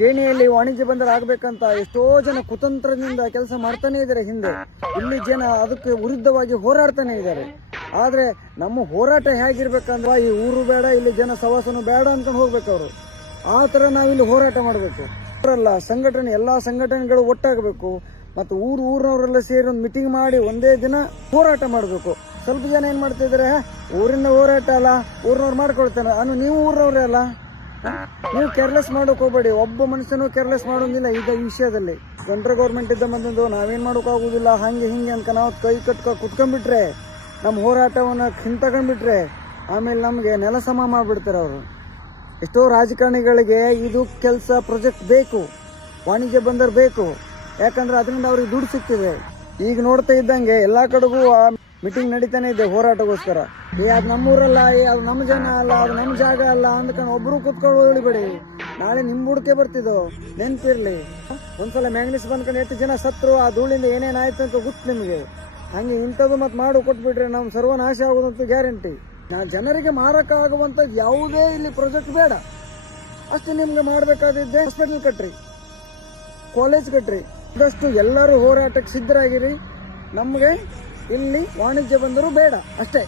ಕೇಣಿಯಲ್ಲಿ ವಾಣಿಜ್ಯ ಬಂದರ ಆಗ್ಬೇಕಂತ ಎಷ್ಟೋ ಜನ ಕುತಂತ್ರದಿಂದ ಕೆಲಸ ಮಾಡ್ತಾನೆ ಇದ್ದಾರೆ. ಹಿಂದೆ ಇಲ್ಲಿ ಜನ ಅದಕ್ಕೆ ವಿರುದ್ಧವಾಗಿ ಹೋರಾಡ್ತಾನೆ ಇದ್ದಾರೆ. ಆದ್ರೆ ನಮ್ಮ ಹೋರಾಟ ಹೇಗಿರ್ಬೇಕಂದ್ರೆ ಈ ಊರು ಬೇಡ, ಇಲ್ಲಿ ಜನ ಸವಾಸನು ಬೇಡ ಅನ್ಕೊಂಡು ಹೋಗ್ಬೇಕು ಅವರು. ಆ ತರ ನಾವಿಲ್ಲಿ ಹೋರಾಟ ಮಾಡಬೇಕು. ಅವರೆಲ್ಲ ಸಂಘಟನೆ, ಎಲ್ಲಾ ಸಂಘಟನೆಗಳು ಒಟ್ಟಾಗಬೇಕು. ಮತ್ತು ಊರಿನವರೆಲ್ಲ ಸೇರಿ ಒಂದು ಮೀಟಿಂಗ್ ಮಾಡಿ ಒಂದೇ ದಿನ ಹೋರಾಟ ಮಾಡಬೇಕು. ಸ್ವಲ್ಪ ಜನ ಏನ್ ಮಾಡ್ತಾ ಇದಾರೆ, ಊರಿನ ಹೋರಾಟ ಅಲ್ಲ, ಊರಿನವ್ರು ಮಾಡ್ಕೊಳ್ತಾನೆ. ನೀವು ಊರಿನವ್ರೇ ಅಲ್ಲ, ನೀವು ಕೇರ್ಲೆಸ್ ಮಾಡೋಕೆ ಹೋಗ್ಬೇಡಿ. ಒಬ್ಬ ಮನುಷ್ಯನು ಕೇರ್ಲೆಸ್ ಮಾಡೋದಿಲ್ಲ ಈ ವಿಷಯದಲ್ಲಿ. ಸೆಂಟ್ರಲ್ ಗೌರ್ಮೆಂಟ್ ಇದ್ದ ಬಂದು ನಾವೇನ್ ಮಾಡೋಕ್ಕಾಗುದಿಲ್ಲ, ಹಂಗೆ ಹಿಂಗೆ ಅಂತ ನಾವು ಕೈ ಕುತ್ಕೊಂಡ್ಬಿಟ್ರೆ, ನಮ್ಮ ಹೋರಾಟವನ್ನ ಹಿಂತಕೊಂಡ್ಬಿಟ್ರೆ ಆಮೇಲೆ ನಮ್ಗೆ ನೆಲ ಸಮ ಮಾಡ್ಬಿಡ್ತಾರೆ ಅವರು. ಎಷ್ಟೋ ರಾಜಕಾರಣಿಗಳಿಗೆ ಇದು ಕೆಲಸ ಪ್ರಾಜೆಕ್ಟ್ ಬೇಕು, ವಾಣಿಜ್ಯ ಬಂದರ್ ಬೇಕು. ಯಾಕಂದ್ರೆ ಅದರಿಂದ ಅವ್ರಿಗೆ ದುಡ್ಡು ಸಿಗ್ತಿದೆ. ಈಗ ನೋಡ್ತಾ ಇದ್ದಂಗೆ ಎಲ್ಲಾ ಕಡೆಗೂ ಆ ಮೀಟಿಂಗ್ ನಡೀತಾನೆ ಇದೆ ಹೋರಾಟಗೋಸ್ಕರ. ಅದು ನಮ್ಮೂರಲ್ಲ, ಅದು ನಮ್ಮ ಜನ ಅಲ್ಲ, ಅದು ನಮ್ಮ ಜಾಗ ಅಲ್ಲ ಅಂದ್ಕೊಂಡು ಒಬ್ರು ಕುತ್ಕೊಂಡು ಉಳಿಬೇಡಿ. ನಾಳೆ ನಿಮ್ ಬುಡಕೆ ಬರ್ತಿದ್ದೋ ನೆನ್ಪಿರ್ಲಿ. ಒಂದ್ಸಲ ಮ್ಯಾಂಗ್ನೀಸ್ ಬಂದ್ಕೊಂಡು ಎಷ್ಟು ಜನ ಸತ್ರು, ಆ ಧೂಳಿಂದ ಏನೇನಾಯ್ತು ಅಂತ ಗೊತ್ತು ನಿಮ್ಗೆ. ಹಂಗೆ ಇಂಥದ್ದು ಮತ್ತೆ ಮಾಡು ಕೊಟ್ಬಿಟ್ರೆ ನಮ್ ಸರ್ವನಾಶ ಆಗೋದಂತೂ ಗ್ಯಾರಂಟಿ. ಜನರಿಗೆ ಮಾರಕ ಆಗುವಂತದ್ದು ಯಾವುದೇ ಇಲ್ಲಿ ಪ್ರಾಜೆಕ್ಟ್ ಬೇಡ. ಅಷ್ಟು ನಿಮ್ಗೆ ಮಾಡ್ಬೇಕಾದಿದ್ದೆ ಹಾಸ್ಪಿಟಲ್ ಕಟ್ರಿ, ಕಾಲೇಜ್ ಕಟ್ರಿ. ಇದಷ್ಟು ಎಲ್ಲರೂ ಹೋರಾಟಕ್ಕೆ ಸಿದ್ಧರಾಗಿರಿ. ನಮ್ಗೆ ಇಲ್ಲಿ ವಾಣಿಜ್ಯ ಬಂದರೂ ಬೇಡ ಅಷ್ಟೇ.